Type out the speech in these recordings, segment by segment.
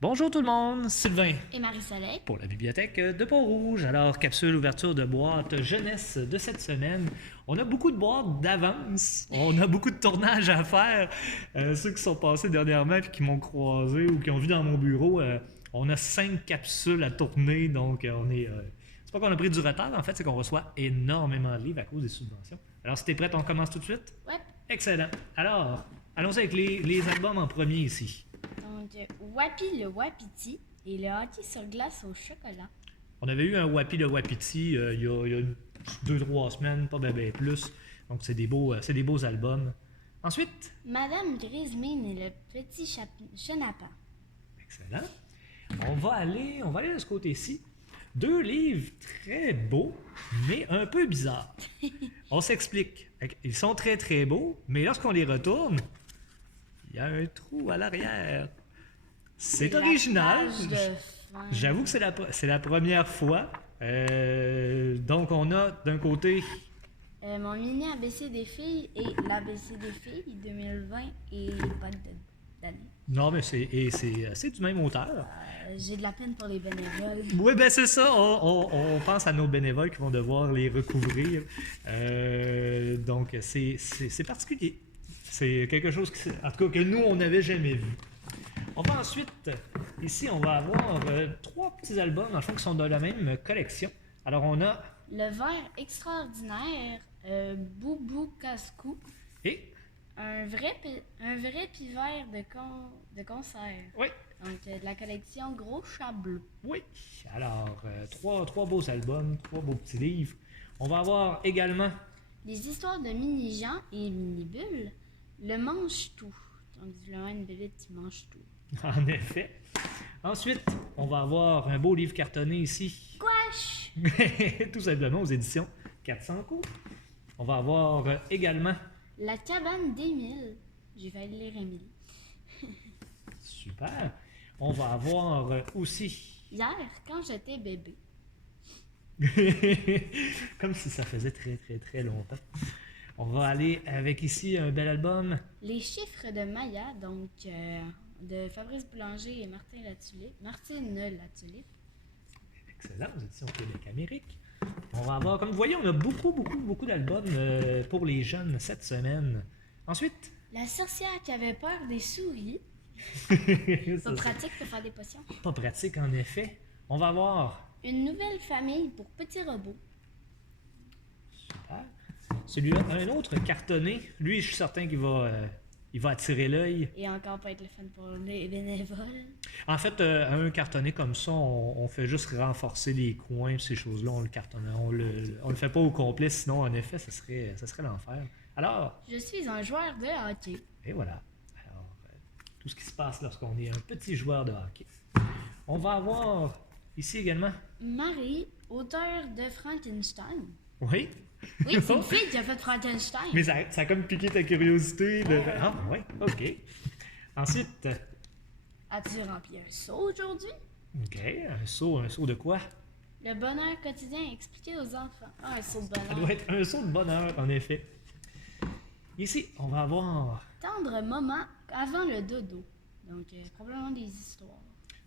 Bonjour tout le monde, Sylvain Et Marie-Soleil. pour la bibliothèque de Pont-Rouge. Alors, capsule ouverture de boîte jeunesse de cette semaine. On a beaucoup de boîtes d'avance, on a beaucoup de tournages à faire. Ceux qui sont passés dernièrement et qui m'ont croisé ou qui ont vu dans mon bureau, on a 5 capsules à tourner, donc c'est pas qu'on a pris du retard, en fait, c'est qu'on reçoit énormément de livres à cause des subventions. Alors, si t'es prête, on commence tout de suite? Ouais. Excellent. Alors, allons-y avec les albums en premier ici. Donc, Wapi le Wapiti et le hockey sur glace au chocolat. On avait eu un Wapi de Wapiti il y a 2-3 semaines, pas bien plus. Donc, c'est des beaux albums. Ensuite, Madame Grismine et le petit chenapan. excellent. On va aller de ce côté-ci. 2 livres très beaux, mais un peu bizarres. On s'explique. Ils sont très très beaux, mais lorsqu'on les retourne, il y a un trou à l'arrière. C'est La original. page de fin. J'avoue que c'est la première fois. Donc, on a d'un côté. Mon mini ABC des filles et l'ABC des filles 2020 et pas d'année. Non, mais c'est du même auteur. J'ai de la peine pour les bénévoles. Oui, ben c'est ça. On pense à nos bénévoles qui vont devoir les recouvrir. Donc, c'est particulier. C'est quelque chose en tout cas, que nous, on n'avait jamais vu. On va ensuite, ici, on va avoir 3 petits albums, en fait, qui sont de la même collection. Alors, on a. Le verre extraordinaire Boubou Cascou. Et. Un vrai pivert de concert. Oui. Donc, de la collection Gros Chat Bleu. Oui. Alors, 3 beaux albums, 3 beaux petits livres. On va avoir également. Les histoires de Mini-Jean et Mini-Bulle. Le mange-tout. Donc, vraiment une bébête qui mange tout. En effet. Ensuite, on va avoir un beau livre cartonné ici. Quash! Tout simplement aux éditions 400 coups. On va avoir également. La cabane d'Émile. J'ai failli lire Émile. Super. On va avoir aussi. Hier, quand j'étais bébé. Comme si ça faisait très très très longtemps. On va aller avec ici un bel album. Les chiffres de Maya, donc de Fabrice Boulanger et Martine Latulippe. Excellent, aux éditions Québec-Amérique. On va avoir, comme vous voyez, on a beaucoup d'albums pour les jeunes cette semaine. Ensuite. La sorcière qui avait peur des souris. Pas pratique pour faire des potions. Pas pratique, en effet. On va avoir. Une nouvelle famille pour petits robots. Super. Celui-là, un autre cartonné. Lui, je suis certain qu'il va attirer l'œil. Et encore pas être le fun pour les bénévoles. En fait, un cartonné comme ça, on fait juste renforcer les coins, ces choses-là, on le cartonne. On le fait pas au complet, sinon, en effet, ça serait l'enfer. Alors. Je suis un joueur de hockey. Et voilà. Alors, tout ce qui se passe lorsqu'on est un petit joueur de hockey. On va avoir ici également. Marie, auteure de Frankenstein. Oui. Oui, c'est une fille qui a fait Frankenstein. Mais ça a comme piqué ta curiosité. Ah, oui, ok. Ensuite. As-tu rempli un seau aujourd'hui? Ok, un seau de quoi? Le bonheur quotidien expliqué aux enfants. Ah, un seau de Ça bonheur. doit être un seau de bonheur, en effet. Ici, on va avoir Tendre moment avant le dodo. Donc, probablement des histoires.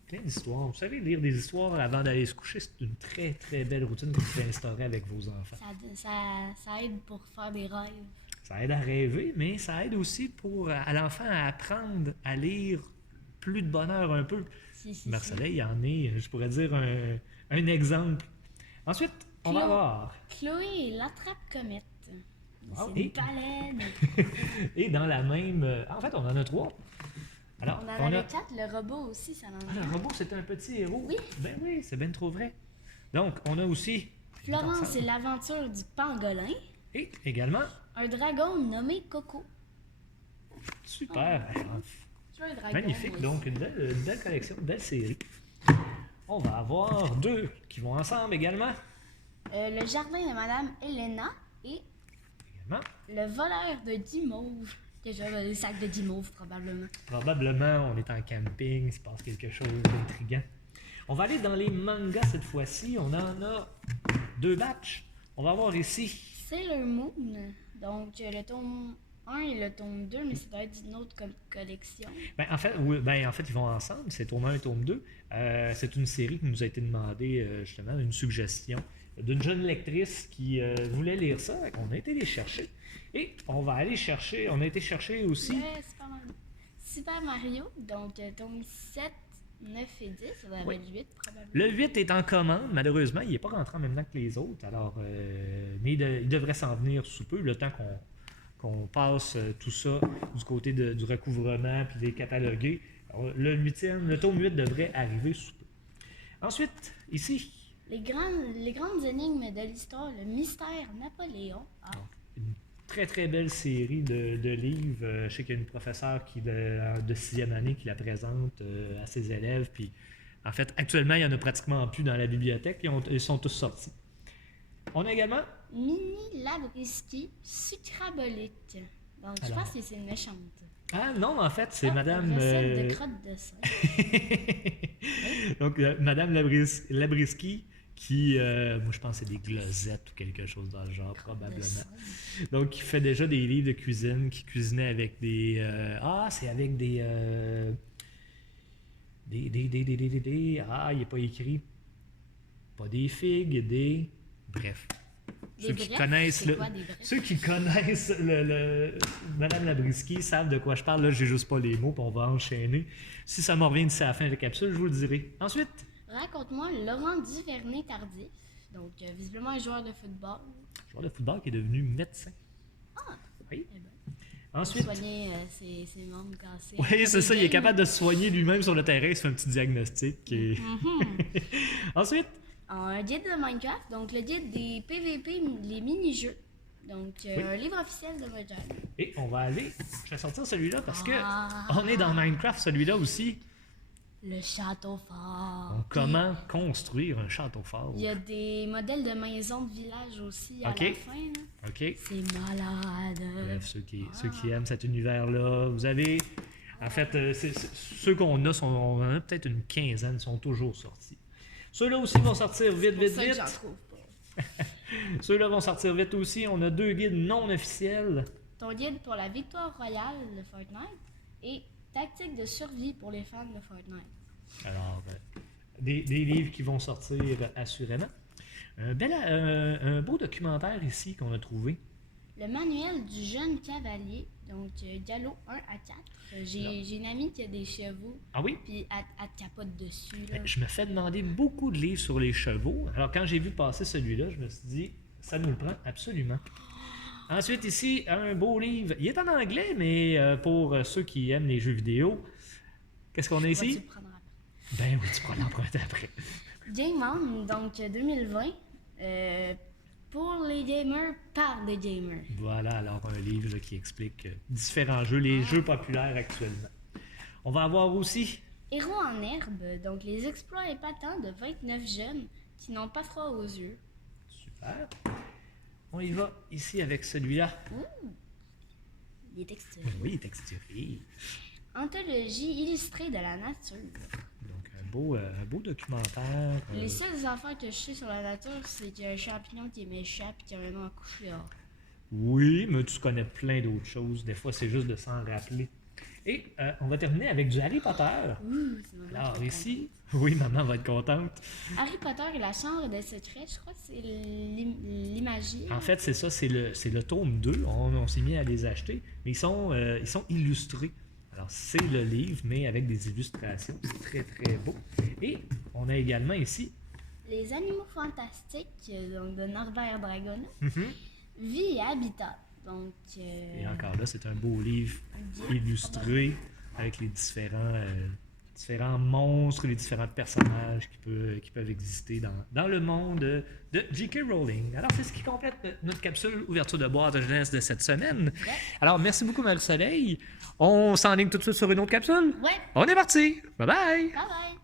plein d'histoires. Vous savez, lire des histoires avant d'aller se coucher, c'est une très très belle routine que vous pouvez instaurer avec vos enfants. Ça aide pour faire des rêves. Ça aide à rêver, mais ça aide aussi à l'enfant à apprendre à lire plus de bonheur un peu. Si. Marseillais, il y en est, je pourrais dire un exemple. Ensuite, on va voir. Chloé et l'attrape-comète. Wow, C'est une baleine. Et dans la même. En fait, on en a 3. Alors, On en avait 4. Le robot aussi, ça en a. Le robot, c'est un petit héros. Oui. Ben oui, c'est bien trop vrai. Donc, on a aussi. Florence et l'aventure du pangolin. Et également. Un dragon nommé Coco. Super. Tu veux un dragon? Magnifique. Donc, une belle collection, une belle série. On va avoir 2 qui vont ensemble également. Le jardin de Madame Elena et Également. le voleur de guimauve. Déjà, le sac de guimauve, probablement. Probablement, on est en camping, il se passe quelque chose d'intriguant. On va aller dans les mangas cette fois-ci. On en a 2 batchs. On va voir ici. Sailor Moon. Donc, le tome 1 et le tome 2, mais ça doit être une autre collection. En fait, ils vont ensemble. C'est tome 1 et tome 2. C'est une série qui nous a été demandée, justement, une suggestion d'une jeune lectrice qui voulait lire ça. On a été les chercher. Et on va aller chercher. On a été chercher aussi. Ouais, Super Mario, donc tome 7, 9 et 10, ça va être le 8 probablement. Le 8 est en commande. Malheureusement, il n'est pas rentré en même temps que les autres. Alors, mais il devrait s'en venir sous peu, le temps qu'on passe tout ça du côté du recouvrement puis des catalogués. Alors, le tome 8 devrait arriver sous peu. Ensuite, ici. Les grandes énigmes de l'histoire, le mystère Napoléon. Une très très belle série de livres. Je sais qu'il y a une professeure de 6e année qui la présente à ses élèves. Puis, en fait, actuellement, il n'y en a pratiquement plus dans la bibliothèque. Ils sont tous sortis. On a également Mini Labriski Sucrabolite. Donc, je pense que c'est une méchante. Ah non, en fait, c'est Madame... Recette de crotte de sein. Donc, Madame Labriski, qui, moi je pense que c'est des glosettes ou quelque chose dans le genre, probablement. Donc, qui fait déjà des livres de cuisine, qui cuisinait avec des... c'est avec des... il n'est pas écrit. Pas des figues, des... Bref. Ceux qui connaissent Madame Labriski savent de quoi je parle. Là, j'ai juste pas les mots, puis on va enchaîner. Si ça me revient d'ici à la fin de la capsule, je vous le dirai. Ensuite, raconte-moi Laurent Duvernay-Tardif, donc visiblement un joueur de football. Joueur de football qui est devenu médecin. Ah! Oui. Eh ben, Ensuite. Soigner ses membres cassés. Oui, c'est ça, il est capable de se soigner lui-même sur le terrain, il se fait un petit diagnostic. Et... Ensuite. Un guide de Minecraft, donc le guide des PVP, les mini-jeux. Donc, un livre officiel de Mojang. Et on va aller, je vais sortir celui-là parce que on est dans Minecraft, celui-là aussi. Le château fort. Donc, comment construire un château fort. Il y a des modèles de maisons de village aussi à la fin. Là. OK. C'est malade. Bref, ceux qui aiment cet univers-là, vous avez... En fait, ceux qu'on a, on en a peut-être une quinzaine, sont toujours sortis. Ceux-là aussi vont sortir vite. Ceux-là vont sortir vite aussi. On a 2 guides non officiels. Ton guide pour la victoire royale de Fortnite et tactique de survie pour les fans de Fortnite. Alors, des livres qui vont sortir assurément. Un beau documentaire ici qu'on a trouvé. Le manuel du jeune cavalier, donc Gallo 1 à 4. J'ai une amie qui a des chevaux. Ah oui? Puis elle capote dessus. Là. Je me fais demander beaucoup de livres sur les chevaux. Alors, quand j'ai vu passer celui-là, je me suis dit, ça nous le prend absolument. Ensuite, ici, un beau livre. Il est en anglais, mais pour ceux qui aiment les jeux vidéo, qu'est-ce qu'on a ici? Tu le prendras après. Ben oui, tu pourras l'emprunter après. Game On, donc 2020. Pour les gamers, par des gamers. Voilà, alors un livre là, qui explique différents jeux, les jeux populaires actuellement. On va avoir aussi... Héros en herbe, donc les exploits épatants de 29 jeunes qui n'ont pas froid aux yeux. Super. On y va ici avec celui-là. Il est texturé. Oui, il est texturé. Anthologie illustrée de la nature. Donc un beau documentaire. Les seules affaires que je sais sur la nature, c'est qu'il y a un champignon qui est méchant et qui a vraiment accouché dehors. Oui, mais tu connais plein d'autres choses. Des fois, c'est juste de s'en rappeler. Et on va terminer avec du Harry Potter. Alors ici, oui, maman va être contente. Harry Potter et la chambre des secrets, je crois que c'est l'imagie. En fait, c'est ça, c'est le tome 2. On s'est mis à les acheter, mais ils sont illustrés. Alors, c'est le livre, mais avec des illustrations. C'est très, très beau. Et on a également ici... Les animaux fantastiques, donc de Norbert Dragono. Vie et habitat. Donc, et encore là, c'est un beau livre illustré avec les différents monstres, les différents personnages qui peuvent exister dans le monde de J.K. Rowling. Alors, c'est ce qui complète notre capsule ouverture de boîte de jeunesse de cette semaine. Ouais. Alors, merci beaucoup, Marie-Soleil. On s'enligne tout de suite sur une autre capsule? Ouais. On est parti. Bye bye. Bye bye.